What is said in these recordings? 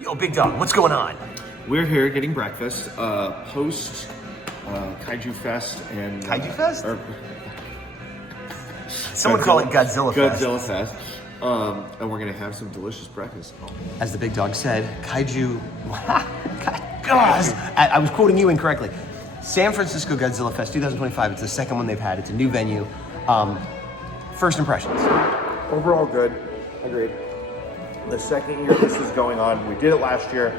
Yo, big dog, what's going on? We're here getting breakfast, post Kaiju Fest and Kaiju Fest? Someone call it GodzillaFest. GodzillaFest. And we're gonna have some delicious breakfast. As the big dog said, Kaiju. Gosh, I was quoting you incorrectly. San Francisco GodzillaFest 2025. It's the second one they've had. It's a new venue. First impressions. Overall, good. Agreed. The second year this is going on, we did it last year.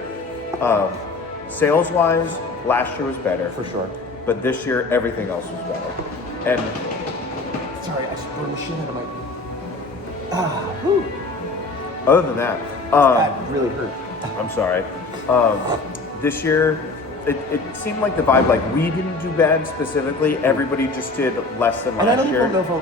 Sales-wise, last year was better for sure, but this year everything else was better. And Sorry, I just blew the shit out of my. other than that, That really hurt. I'm sorry. This year, it seemed like the vibe, like we didn't do bad specifically. Everybody just did less than And I last don't year. even know if I'm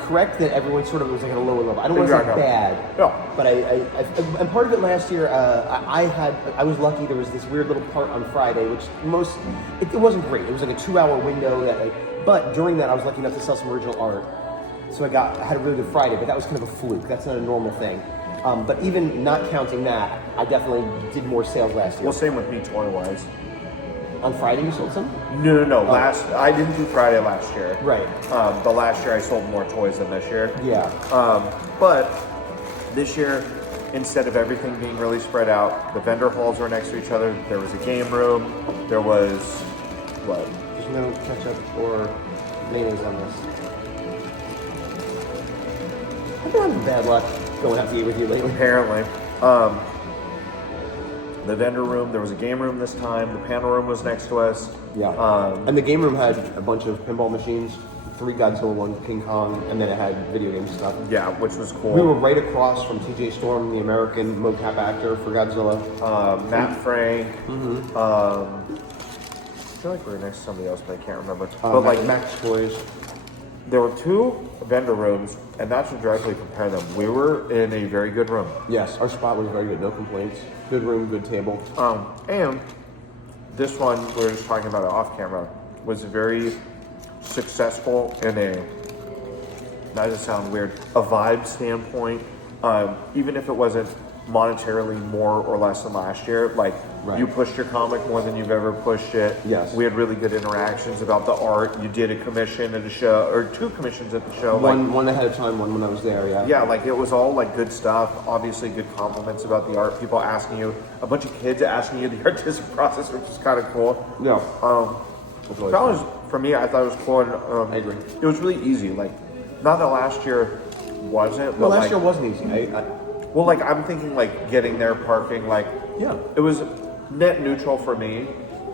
correct that everyone sort of was like at a lower level. I don't want to say bad, No. but and part of it last year, I was lucky. There was this weird little part on Friday, which it wasn't great. It was like a 2-hour window but during that I was lucky enough to sell some original art, so I had a really good Friday. But that was kind of a fluke. That's not a normal thing. But even not counting that, I definitely did more sales last year. Well, same with me toy-wise. On Friday you sold some? No. I didn't do Friday last year. Right. But last year I sold more toys than this year. Yeah. But this year, instead of everything being really spread out, the vendor halls were next to each other. There was a game room. There was what? There's no ketchup or mayonnaise on this. I've been having bad luck going out to eat with you lately. Apparently. The vendor room, there was a game room this time. The panel room was next to us. Yeah. And the game room had a bunch of pinball machines, 3 Godzilla, 1 King Kong, and then it had video game stuff. Yeah, which was cool. We were right across from TJ Storm, the American mocap actor for Godzilla. Matt Frank. Mm-hmm. I feel like we were next to somebody else, but I can't remember. But like Max Toys. There were 2 vendor rooms, and not to directly compare them. We were in a very good room. Yes, our spot was very good, no complaints. Good room, good table. And this one, we were just talking about it off camera, was very successful in that doesn't sound weird, a vibe standpoint. Even if it wasn't monetarily more or less than last year, like you pushed your comic more than you've ever pushed it. Yes. We had really good interactions about the art. You did a commission at the show, or 2 commissions at the show. One ahead of time, one when I was there, yeah. Yeah, like it was all like good stuff. Obviously good compliments about the art. People asking you, a bunch of kids asking you the artistic process, which is kind of cool. Yeah. For me, I thought it was cool. And, I agree. It was really easy. Like, not that last year wasn't, but Well, last year wasn't easy. well, like I'm thinking like getting there, parking, like Yeah. it was net neutral for me.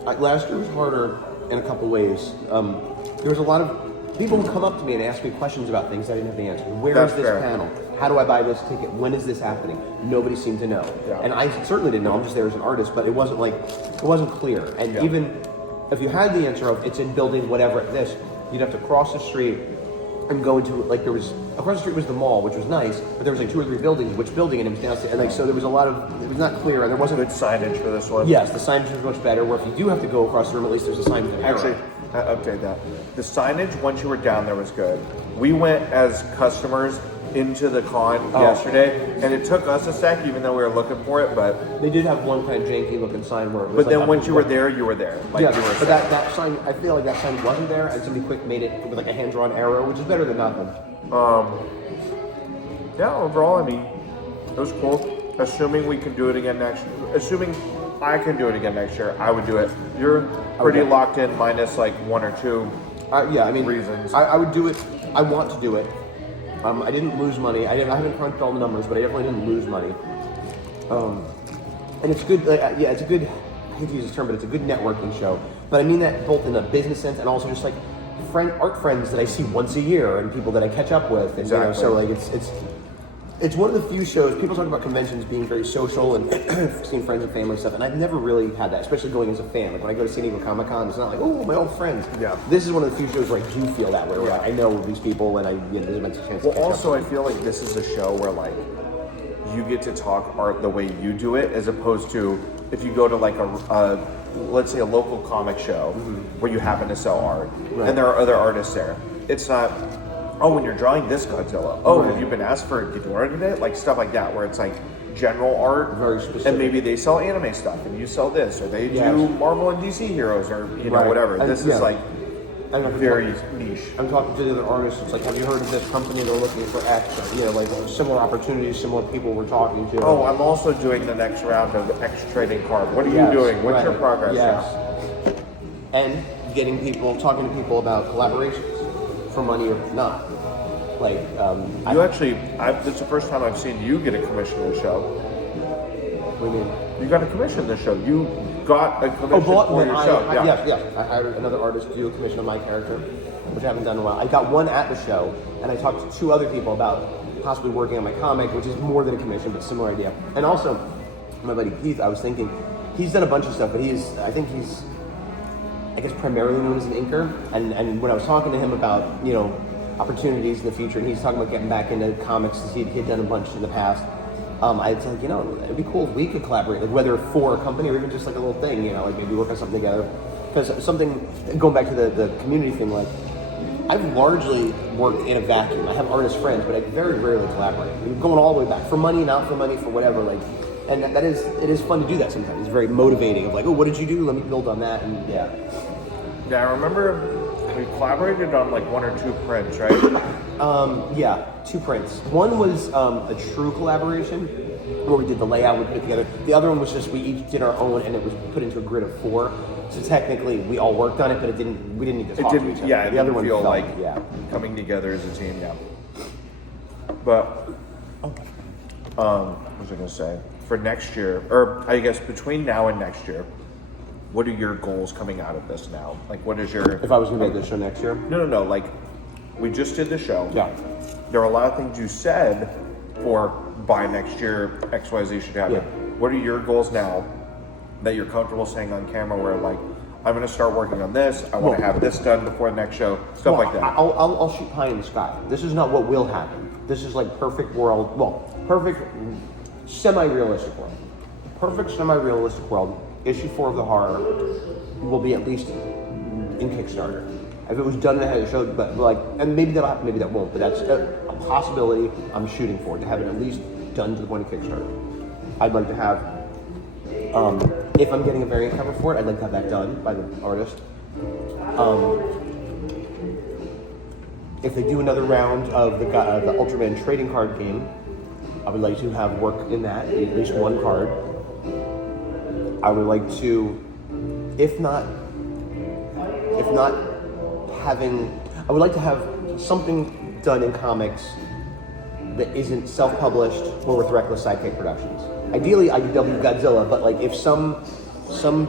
Last year was harder in a couple ways. There was a lot of people who come up to me and ask me questions about things I didn't have the answer. Where That's is this fair. panel? How do I buy this ticket? When is this happening? Nobody seemed to know. Yeah. And I certainly didn't know. I'm just there as an artist, but it wasn't clear. And even if you had the answer of it's in building whatever this, you'd have to cross the street and go into there was across the street was the mall, which was nice, but there was like 2 or 3 buildings. Which building? And it was downstairs. And so there was a lot of it was not clear, and there wasn't Good signage for this one. Yes, the signage was much better. Where if you do have to go across the room, at least there's a sign with an arrow. Actually, I update that. The signage once you were down there was good. We went as customers into the con yesterday, and it took us a sec, even though we were looking for it. But They did have one kind of janky looking sign where it was then once you were there, you were there. Like Yeah, you were but set. that sign, I feel like that sign wasn't there, and somebody quick made it with like a hand-drawn arrow, which is better than nothing. Yeah, overall, I mean, it was cool. Assuming we can do it again assuming I can do it again next year, I would do it. You're pretty locked in, minus like 1 or 2. Yeah, I mean, reasons. I would do it. I want to do it. I didn't lose money. I haven't crunched all the numbers, but I definitely didn't lose money. And it's good. It's a good. I hate to use this term, but it's a good networking show. But I mean that both in a business sense and also just like art friends that I see once a year and people that I catch up with. And, Exactly. so like it's one of the few shows. People talk about conventions being very social and seeing friends and family stuff, and I've never really had that, especially going as a fan. Like when I go to San Diego Comic Con, it's not like, oh, my old friends. Yeah. This is one of the few shows where I do feel that way. Where I know these people and there's a chance to catch Well, also, up. I feel like this is a show where like you get to talk art the way you do it, as opposed to if you go to like a let's say a local comic show where you happen to sell art and there are other artists there. It's not, oh, when you're drawing this Godzilla, oh, have you been asked for a Ghidorah today? Like stuff like that, where it's like general art, Very specific. and maybe they sell anime stuff, and you sell this, or they Yes. do Marvel and DC heroes, or you know Right. whatever. And- This yeah. is like I'm very niche. I'm talking to the other artists. It's like, have you heard of this company? They're looking for X. Or, you know, like similar opportunities, similar people we're talking to. Oh, I'm also doing the next round of X trading card. What are Yes, you doing? What's right. your progress? Yes. And getting people, talking to people about collaborations for money or not. Like, You actually, it's the first time I've seen you get a commission in the show. what do you mean? You got a commission in the show. You got a commission for when your show. Yes. I hired another artist to do a commission on my character, which I haven't done in a while. I got one at the show, and I talked to two other people about possibly working on my comic, which is more than a commission, but similar idea. And also, my buddy Keith, I was thinking, he's done a bunch of stuff, but I think he's primarily known as an inker. And when I was talking to him about, you know, opportunities in the future, and he's talking about getting back into comics, he'd done a bunch in the past. I was like, you know, it'd be cool if we could collaborate, like whether for a company or even just like a little thing, you know, like maybe work on something together. Because something, going back to the community thing, like I've largely worked in a vacuum. I have artist friends, but I very rarely collaborate. We're going all the way back for money, not for money, for whatever. Like, and it is fun to do that sometimes. It's very motivating. Of like, oh, what did you do? Let me build on that, and yeah. Yeah, I remember we collaborated on like one or two prints, right? Yeah, two prints. One was a true collaboration where we did the layout, we put it together. The other one was just we each did our own, and it was put into a grid of 4. So technically, we all worked on it, but we didn't need to talk to each other. Yeah, it the other didn't one feel felt, like yeah. coming together as a team. Yeah. But what was I gonna say? For next year, or I guess between now and next year, what are your goals coming out of this now? Like, what is your? If I was going to make this show next year? No. Like, we just did the show. Yeah. There are a lot of things you said for by next year XYZ should happen. Yeah. What are your goals now that you're comfortable saying on camera? Where like, I'm going to start working on this. I want to have this done before the next show. Stuff like that. I'll shoot pie in the sky. This is not what will happen. This is like perfect world. Well, perfect semi-realistic world. Perfect semi-realistic world. Issue 4 of the horror will be at least in Kickstarter. If it was done ahead of the show, but like, and maybe that'll happen, maybe that won't, but that's a possibility I'm shooting for, to have it at least done to the point of Kickstarter. I'd like to have, if I'm getting a variant cover for it, I'd like to have that done by the artist. If they do another round of the Ultraman trading card game, I would like to have work in that, at least one card. I would like to, if not having, I would like to have something done in comics that isn't self-published or with Reckless Sidekick Productions. Ideally, IDW Godzilla, but like if some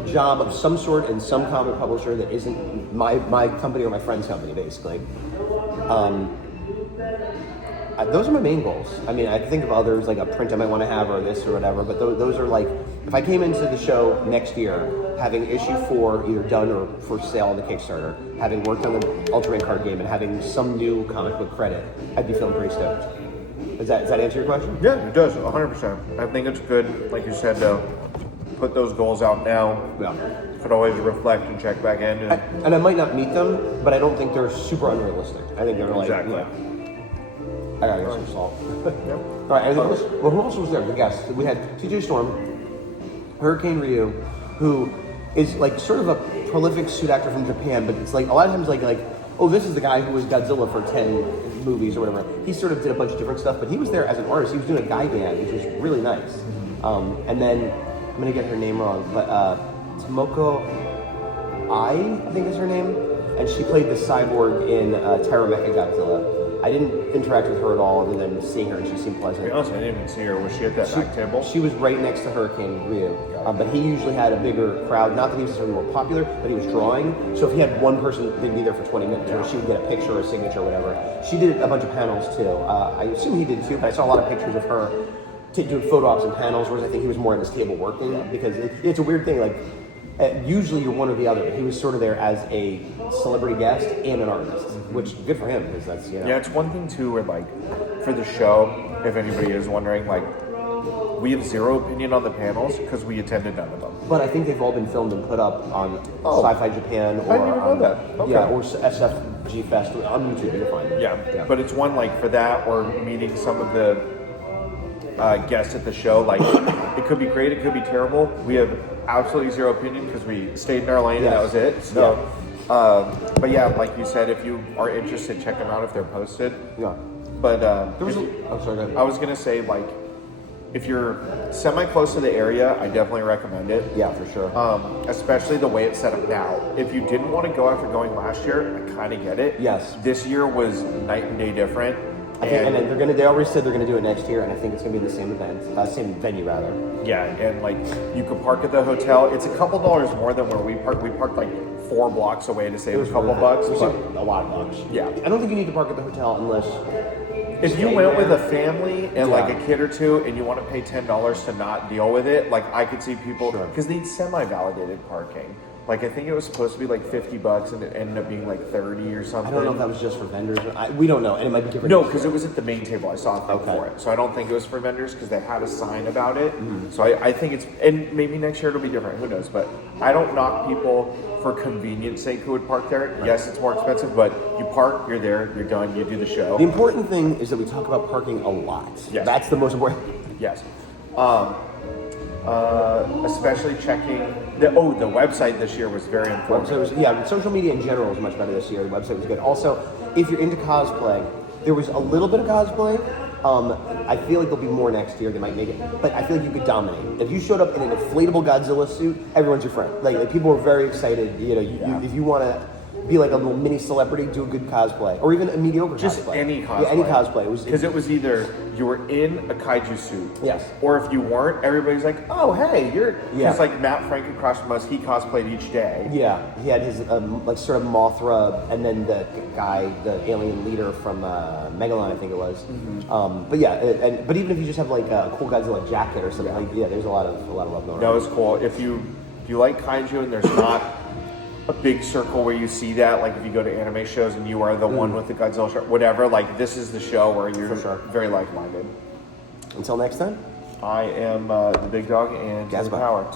job of some sort in some comic publisher that isn't my company or my friend's company, basically. Those are my main goals. I mean, I think of others, like a print I might want to have or this or whatever, but those are like, if I came into the show next year, having issue 4 either done or for sale on the Kickstarter, having worked on the Ultraman card game, and having some new comic book credit, I'd be feeling pretty stoked. Does that answer your question? Yeah, it does, 100%. I think it's good, like you said, to put those goals out now. Yeah. Could always reflect and check back in. And I might not meet them, but I don't think they're super unrealistic. I think they're like, Exactly. yeah. I gotta get some salt. All right, anything else? Well, who else was there? The guests. We had TJ Storm, Hurricane Ryu, who is like sort of a prolific suit actor from Japan, but it's like a lot of times like oh, this is the guy who was Godzilla for 10 movies or whatever. He sort of did a bunch of different stuff, but he was there as an artist. He was doing a guy band, which was really nice. And then I'm gonna get her name wrong, but Tomoko I think is her name, and she played the cyborg in Terra Mecha Godzilla. I didn't interact with her at all other than seeing her, and she seemed pleasant. To be honest, I didn't even see her. Was she at that back table? She was right next to Hurricane Ryu, but he usually had a bigger crowd. Not that he was necessarily more popular, but he was drawing. So if he had one person, they'd be there for 20 minutes, or she would get a picture or a signature or whatever. She did a bunch of panels too. I assume he did too, but I saw a lot of pictures of her doing photo ops and panels, whereas I think he was more at his table working, because it's a weird thing. Like, usually you're one or the other. He was sort of there as a celebrity guest and an artist, which good for him, because that's, you know. Yeah, it's one thing too where like for the show, if anybody is wondering, like we have zero opinion on the panels because we attended none of them. But I think they've all been filmed and put up on Sci-Fi Japan or I didn't even know that. Okay. Yeah, or SFG Fest on YouTube. You'll find it. Yeah, but it's one like for that or meeting some of the guest at the show. Like, it could be great, it could be terrible. We have absolutely zero opinion because we stayed in our lane and that was it. So, but yeah, like you said, if you are interested, check them out if they're posted. Yeah. But I'm sorry, go ahead. I was gonna say, like, if you're semi close to the area, I definitely recommend it. Yeah, for sure. Especially the way it's set up now. If you didn't want to go after going last year, I kind of get it. Yes. This year was night and day different. I think, and they already said they're gonna do it next year, and I think it's gonna be in the same event, same venue rather. Yeah, and like you could park at the hotel. It's a couple dollars more than where we parked. We parked like 4 blocks away to save a couple bucks. It was but a lot of bucks. Yeah. I don't think you need to park at the hotel unless. If you went with a family and like a kid or two, and you want to pay $10 to not deal with it, like I could see people because they need semi-validated parking. Like I think it was supposed to be like $50, and it ended up being like 30 or something. I don't know if that was just for vendors. We don't know, and it might be different. No, because it was at the main table. I saw a thing for it, so I don't think it was for vendors because they had a sign about it. So I think it's, and maybe next year it'll be different. Who knows? But I don't knock people for convenience sake who would park there. Right. Yes, it's more expensive, but you park, you're there, you're done, you do the show. The important thing is that we talk about parking a lot. Yes. That's the most important. Yes. Especially checking the website this year was very important. Social media in general was much better this year. The website was good. Also, if you're into cosplay, there was a little bit of cosplay. I feel like there'll be more next year. They might make it, but I feel like you could dominate. If you showed up in an inflatable Godzilla suit, everyone's your friend. Like people were very excited. You know, if you want to be like a little mini celebrity, do a good cosplay, or even a mediocre just cosplay. Any cosplay. Yeah, any cosplay. Because it was either you were in a kaiju suit, yes, or if you weren't, everybody's like, "Oh, hey, you're." Because like Matt Frank across from us, he cosplayed each day. Yeah, he had his like sort of Mothra, and then the guy, the alien leader from Megalon, I think it was. But yeah, but even if you just have like a cool Godzilla jacket or something, like there's a lot of love going on. That was cool. If you like kaiju and there's not a big circle where you see that, like if you go to anime shows and you are the one with the Godzilla shirt, whatever, like this is the show where you're very like-minded. Until next time, I am the big dog and Power.